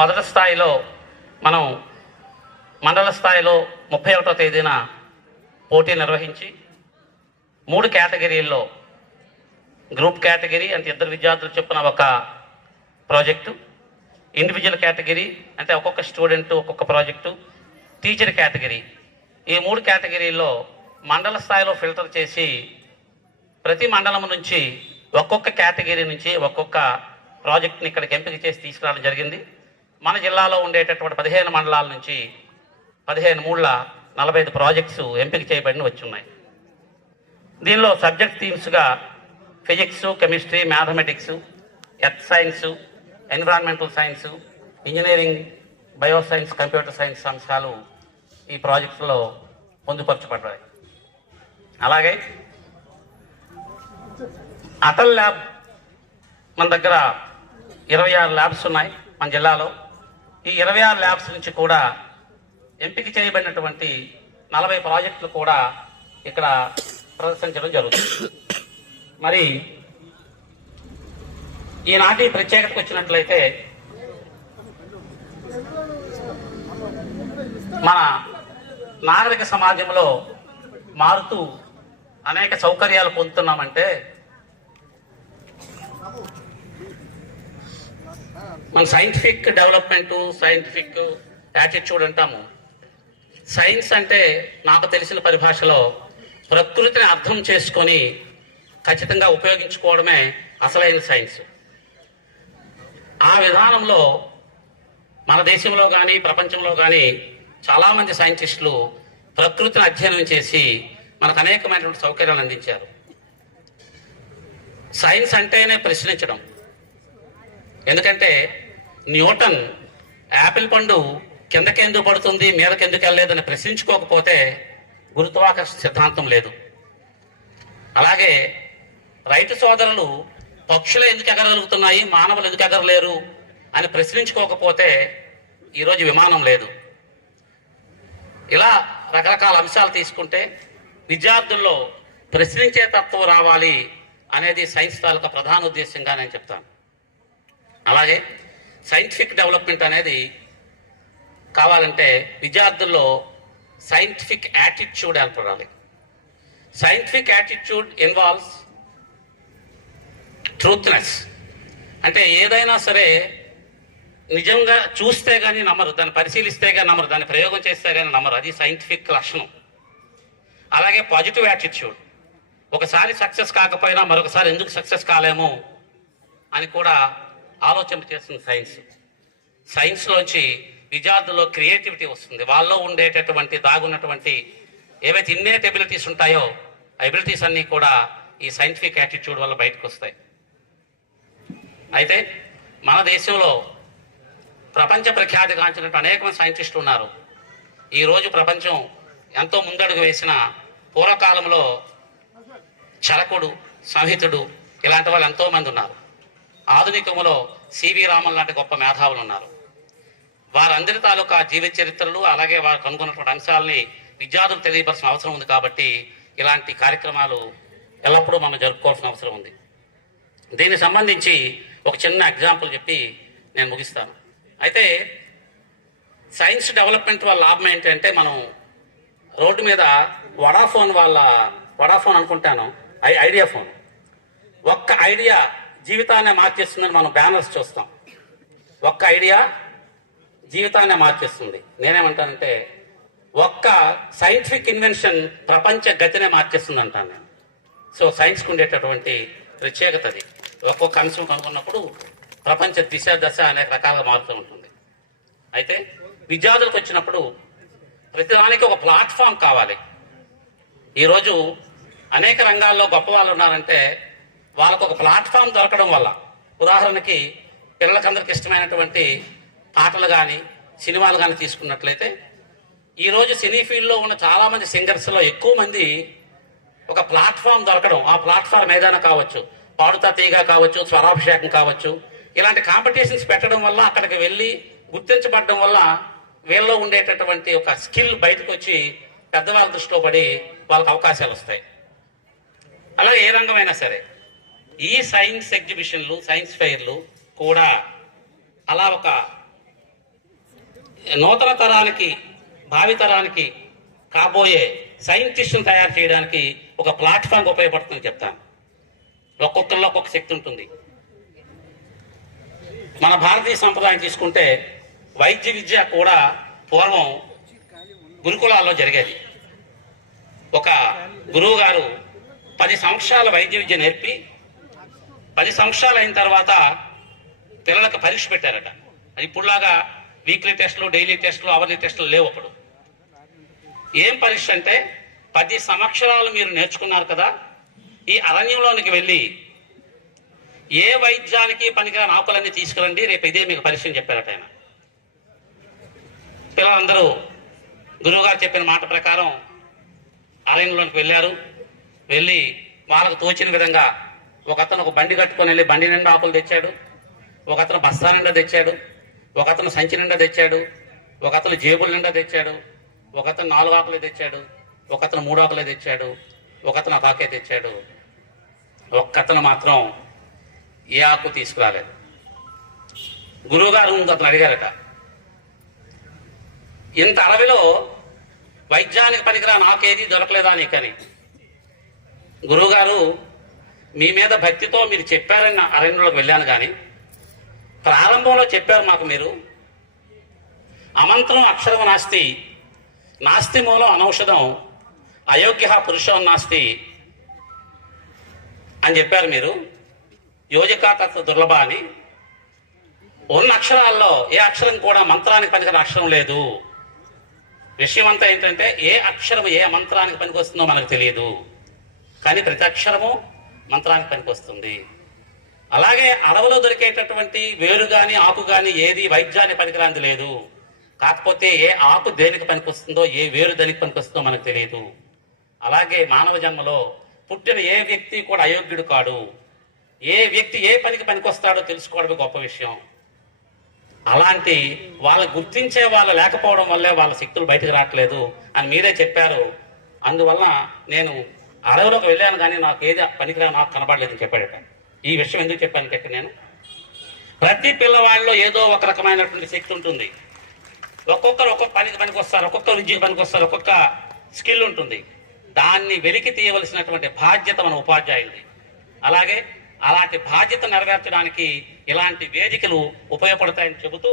మొదటి స్థాయిలో మనం మండల స్థాయిలో 31వ తేదీన పోటీ నిర్వహించి 3 కేటగిరీల్లో గ్రూప్ కేటగిరీ అంటే ఇద్దరు విద్యార్థులు చొప్పున ఒక ప్రాజెక్టు, ఇండివిజువల్ కేటగిరీ అంటే ఒక్కొక్క స్టూడెంట్ ఒక్కొక్క ప్రాజెక్టు, టీచర్ కేటగిరీ, ఈ 3 కేటగిరీల్లో మండల స్థాయిలో ఫిల్టర్ చేసి ప్రతి మండలం నుంచి ఒక్కొక్క కేటగిరీ నుంచి ఒక్కొక్క ప్రాజెక్ట్ని ఇక్కడికి ఎంపిక చేసి తీసుకురావడం జరిగింది. మన జిల్లాలో ఉండేటటువంటి 15 మండలాల నుంచి 45 ప్రాజెక్ట్స్ ఎంపిక చేయబడిన వచ్చి ఉన్నాయి. దీనిలో సబ్జెక్ట్ థీమ్స్గా physics, chemistry, mathematics, earth science, environmental science, engineering, bioscience, computer science అంశాలు ఈ ప్రాజెక్టులో పొందుపరచబడ్డాయి. అలాగే అటల్ ల్యాబ్ మన దగ్గర 26 ల్యాబ్స్ ఉన్నాయి మన జిల్లాలో. ఈ 26 ల్యాబ్స్ నుంచి కూడా ఎంపిక చేయబడినటువంటి 40 ప్రాజెక్టులు కూడా ఇక్కడ ప్రదర్శించడం జరుగుతుంది. మరి ఈనాటి ప్రత్యేకతకు వచ్చినట్లయితే మన నాగరిక సమాజంలో మారుతూ అనేక సౌకర్యాలు పొందుతున్నామంటే మన సైంటిఫిక్ డెవలప్మెంటు, సైంటిఫిక్ యాటిట్యూడ్ అంటాము. సైన్స్ అంటే నాకు తెలిసిన పరిభాషలో ప్రకృతిని అర్థం చేసుకొని ఖచ్చితంగా ఉపయోగించుకోవడమే అసలైన సైన్స్. ఆ విధానంలో మన దేశంలో కానీ ప్రపంచంలో కానీ చాలామంది సైంటిస్టులు ప్రకృతిని అధ్యయనం చేసి మనకు అనేకమైనటువంటి సౌకర్యాలు అందించారు. సైన్స్ అంటేనే ప్రశ్నించడం. ఎందుకంటే న్యూటన్ యాపిల్ పండు కిందకెందుకు పడుతుంది, మీదకెందుకు వెళ్ళలేదని ప్రశ్నించుకోకపోతే గురుత్వాకర్షణ సిద్ధాంతం లేదు. అలాగే రైతు సోదరులు పక్షులు ఎందుకు ఎగరగలుగుతున్నాయి, మానవులు ఎందుకు ఎగరలేరు అని ప్రశ్నించుకోకపోతే ఈరోజు విమానం లేదు. ఇలా రకరకాల అంశాలు తీసుకుంటే విద్యార్థుల్లో ప్రశ్నించే తత్వం రావాలి అనేది సైన్స్ తాలూకా ప్రధాన ఉద్దేశంగా నేను చెప్తాను. అలాగే సైంటిఫిక్ డెవలప్మెంట్ అనేది కావాలంటే విద్యార్థుల్లో సైంటిఫిక్ యాటిట్యూడ్ ఏర్పడాలి. Scientific attitude involves truthness. అంటే ఏదైనా సరే నిజంగా చూస్తే కానీ నమ్మరు, దాన్ని పరిశీలిస్తే కానీ నమ్మరు, దాన్ని ప్రయోగం చేస్తే కానీ నమ్మరు. అది సైంటిఫిక్ లక్షణం. అలాగే పాజిటివ్ యాటిట్యూడ్. ఒకసారి సక్సెస్ కాకపోయినా మరొకసారి ఎందుకు సక్సెస్ కాలేము అని కూడా ఆలోచన చేస్తుంది సైన్స్. సైన్స్లోంచి విద్యార్థుల్లో క్రియేటివిటీ వస్తుంది. వాళ్ళలో ఉండేటటువంటి దాగున్నటువంటి ఏవైతే ఇన్నేట్ ఎబిలిటీస్ ఉంటాయో ఆ ఎబిలిటీస్ అన్నీ కూడా ఈ సైంటిఫిక్ యాటిట్యూడ్ వల్ల బయటకు వస్తాయి. అయితే మన దేశంలో ప్రపంచ ప్రఖ్యాతి గాంచినటువంటి అనేక మంది సైంటిస్టులు ఉన్నారు. ఈరోజు ప్రపంచం ఎంతో ముందడుగు వేసిన పూర్వకాలంలో చరకుడు, సంహితుడు ఇలాంటి వాళ్ళు ఎంతోమంది ఉన్నారు. ఆధునికంలో సివి రామన్ లాంటి గొప్ప మేధావులు ఉన్నారు. వారందరి తాలూకా జీవిత చరిత్రలు అలాగే వారు కనుగొన్నటువంటి అంశాలని విద్యార్థులకు తెలియపరచిన అవసరం ఉంది. కాబట్టి ఇలాంటి కార్యక్రమాలు ఎల్లప్పుడూ మనం జరుపుకోవాల్సిన అవసరం ఉంది. దీనికి సంబంధించి ఒక చిన్న ఎగ్జాంపుల్ చెప్పి నేను ముగిస్తాను. అయితే సైన్స్ డెవలప్మెంట్ వల్ల లాభం ఏంటంటే మనం రోడ్డు మీద వడాఫోన్ అనుకుంటాను, ఐడియా ఫోన్, ఒక్క ఐడియా జీవితాన్ని మార్చేస్తుందని మనం బ్యానర్స్ చూస్తాం. ఒక్క ఐడియా జీవితాన్ని మార్చేస్తుంది. నేనేమంటానంటే ఒక్క సైంటిఫిక్ ఇన్వెన్షన్ ప్రపంచ గతినే మార్చేస్తుంది అంటాను నేను. సో సైన్స్కి ఉండేటటువంటి ప్రత్యేకత అది. ఒక్కొక్క అంశం కనుగొన్నప్పుడు ప్రపంచ దిశ దశ అనేక రకాలుగా మారుతూ ఉంటుంది. అయితే విద్యార్థులకు వచ్చినప్పుడు ప్రతిదానికి ఒక ప్లాట్ఫామ్ కావాలి. ఈరోజు అనేక రంగాల్లో గొప్ప వాళ్ళు ఉన్నారంటే వాళ్ళకు ఒక ప్లాట్ఫామ్ దొరకడం వల్ల, ఉదాహరణకి పిల్లలకందరికి ఇష్టమైనటువంటి పాటలు కానీ సినిమాలు కానీ తీసుకున్నట్లయితే ఈరోజు సినీ ఫీల్డ్లో ఉన్న చాలామంది సింగర్స్లో ఎక్కువ మంది ఒక ప్లాట్ఫామ్ దొరకడం, ఆ ప్లాట్ఫామ్ ఏదైనా కావచ్చు, పాడుతా తీగా కావచ్చు, స్వరాభిషేకం కావచ్చు, ఇలాంటి కాంపిటీషన్స్ పెట్టడం వల్ల అక్కడికి వెళ్ళి గుర్తించబడడం వల్ల వీళ్ళలో ఉండేటటువంటి ఒక స్కిల్ బయటకు వచ్చి పెద్దవాళ్ళ దృష్టిలో పడి వాళ్ళకి అవకాశాలు వస్తాయి. అలాగే ఏ రంగమైనా సరే ఈ సైన్స్ ఎగ్జిబిషన్లు, సైన్స్ ఫెయిర్లు కూడా అలా ఒక నూతన తరానికి భావితరానికి కాబోయే సైంటిస్టును తయారు చేయడానికి ఒక ప్లాట్ఫామ్ ఉపయోగపడుతుందని చెప్తాను. ఒక్కొక్కరిలో ఒక్కొక్క శక్తి ఉంటుంది. మన భారతీయ సంప్రదాయం తీసుకుంటే వైద్య విద్య కూడా పూర్వం గురుకులాల్లో జరిగేది. ఒక గురువు గారు 10 సంవత్సరాల వైద్య విద్య నేర్పి 10 సంవత్సరాలు అయిన తర్వాత పిల్లలకు పరీక్ష పెట్టారట. అది ఇప్పుడులాగా వీక్లీ టెస్టులు, డైలీ టెస్టులు, అవర్లీ టెస్టులు లేవు అప్పుడు. ఏం పరీక్ష అంటే 10 సంవత్సరాలు మీరు నేర్చుకున్నారు కదా, ఈ అరణ్యంలోనికి వెళ్ళి ఏ వైద్యానికి పనికిరాని ఆకులన్నీ తీసుకురండి, రేపు ఇదే మీకు పరీక్ష అని చెప్పారట ఆయన. పిల్లలందరూ గురువుగారు చెప్పిన మాట ప్రకారం అరణ్యంలోనికి వెళ్ళారు. వెళ్ళి వాళ్ళకు తోచిన విధంగా ఒకతను ఒక బండి కట్టుకొని వెళ్ళి బండి నిండా ఆకులు తెచ్చాడు, ఒకతను బస్తా నిండా తెచ్చాడు, ఒకతను సంచి నిండా తెచ్చాడు, ఒకతను జేబుల నిండా తెచ్చాడు, ఒకతను 4 ఆకులే తెచ్చాడు, ఒకతను 3 ఆకులే తెచ్చాడు, ఒకతను 1 ఆకే తెచ్చాడు. ఒక్కతను మాత్రం ఏ ఆకు తీసుకురాలేదు. గురువుగారు అతను అడిగారట, ఇంత అడవిలో వైద్యానికి పనికిరాని ఆకేది దొరకలేదా నీకని. గురువుగారు, మీ మీద భక్తితో మీరు చెప్పారని అరణ్యంలోకి వెళ్ళాను, కానీ ప్రారంభంలో చెప్పారు మాకు మీరు అమంత్రం అక్షరం నాస్తి, నాస్తి మూలం అనౌషధం, అయోగ్య పురుషం నాస్తి అని చెప్పారు మీరు. యోజికా తత్వ దుర్లభ అని. ఉన్న అక్షరాల్లో ఏ అక్షరం కూడా మంత్రానికి పనికిరాని అక్షరం లేదు. విషయం అంతా ఏంటంటే ఏ అక్షరం ఏ మంత్రానికి పనికొస్తుందో మనకు తెలియదు, కానీ ప్రతి అక్షరము మంత్రానికి పనికొస్తుంది. అలాగే అడవిలో దొరికేటటువంటి వేరు కానీ ఆకు కానీ ఏది వైద్యానికి పనికిరాంది లేదు. కాకపోతే ఏ ఆకు దేనికి పనికొస్తుందో, ఏ వేరు దేనికి పనికొస్తుందో మనకు తెలియదు. అలాగే మానవ జన్మలో పుట్టిన ఏ వ్యక్తి కూడా అయోగ్యుడు కాడు. ఏ వ్యక్తి ఏ పనికి పనికొస్తాడో తెలుసుకోవడమే గొప్ప విషయం. అలాంటి వాళ్ళ గుర్తించే వాళ్ళు లేకపోవడం వల్లే వాళ్ళ శక్తులు బయటకు రావట్లేదు అని మీరే చెప్పారు. అందువల్ల నేను అడవిలోకి వెళ్ళాను, కానీ నాకు ఏది పనికిరా నాకు కనబడలేదని చెప్పాడట. ఈ విషయం ఎందుకు చెప్పాను అంటే, నేను ప్రతి పిల్లవాళ్ళలో ఏదో ఒక రకమైనటువంటి శక్తి ఉంటుంది. ఒక్కొక్కరు ఒక్కొక్క పనికి వస్తారు, ఒక్కొక్క విద్యకు పనికి వస్తారు, ఒక్కొక్క స్కిల్ ఉంటుంది. దాన్ని వెలికి తీయవలసినటువంటి బాధ్యత మన ఉపాధ్యాయులది. అలాగే అలాంటి బాధ్యత నెరవేర్చడానికి ఇలాంటి వేదికలు ఉపయోగపడతాయని చెబుతూ,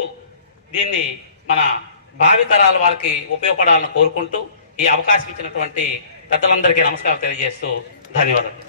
దీన్ని మన భావితరాల వారికి ఉపయోగపడాలని కోరుకుంటూ ఈ అవకాశం ఇచ్చినటువంటి పెద్దలందరికీ నమస్కారం తెలియజేస్తూ ధన్యవాదాలు.